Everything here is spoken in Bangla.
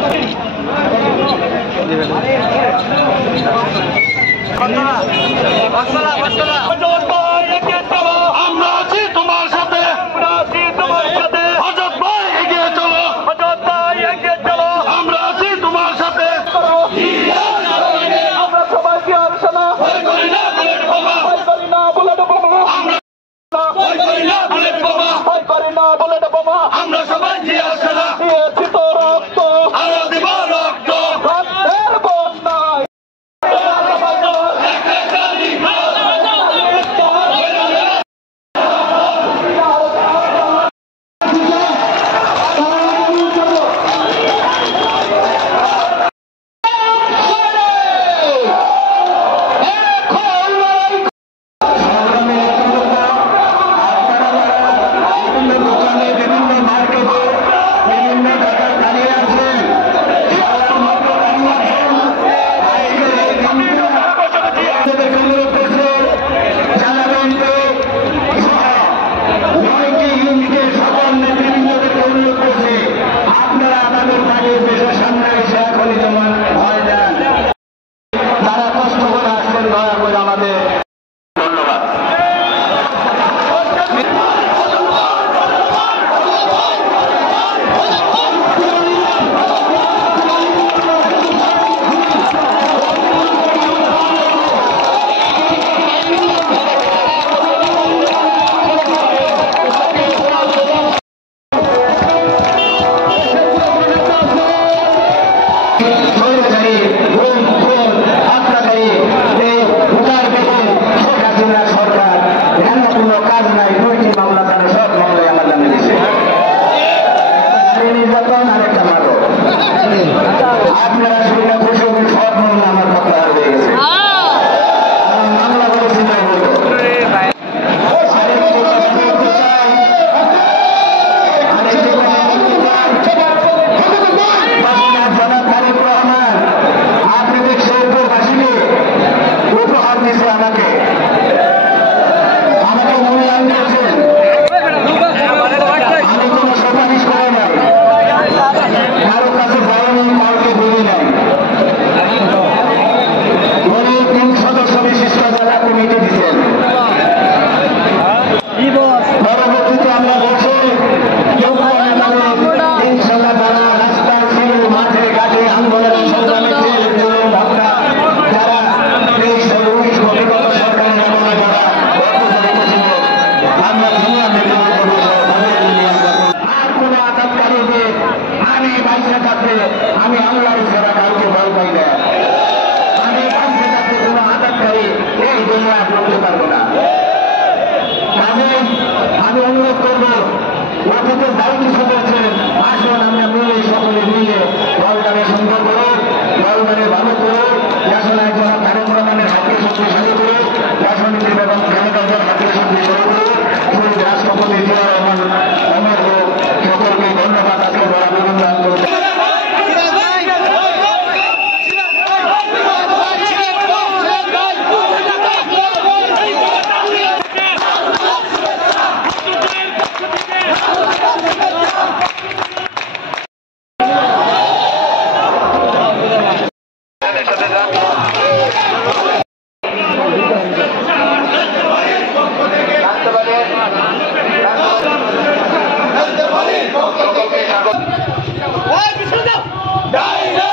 আমরা আছি তোমার সাথে, হযরত ভাই এগিয়ে চলো, আমরা আছি তোমার সাথে। আমরা সবাইকে আলোচনা ভয় করি না বুলেট বোমা, আমরা সবাই জিয়া সেনা দিয়েছি তো রক্ত, আরো দিব রক্ত, রক্তের বন্যায় আমি আল্লাহর ছাড়া কাউকে ভয় পাই না। আমি বাঁচতে থাকতে কোনো আঘাতকারী এই দুনিয়া করতে পারবো না। আমি অনুরোধ করবো অতীতে যাই কিছু বলছেন, আসুন আমরা মিলে সকলে মিলে দলটাকে সুন্দর করো, দলটাকে ভালো করো, আসুন একজন তারেক রহমানের হাতে শক্তিশালী করো, রাজনীতির এবং খালেদাদের হাতে শক্তিশালী করো, রাষ্ট্রপতি জিয়া রহমান অমর হোক। সকলকে ধন্যবাদ। আজকে বড় অভিনন্দন করতে Die!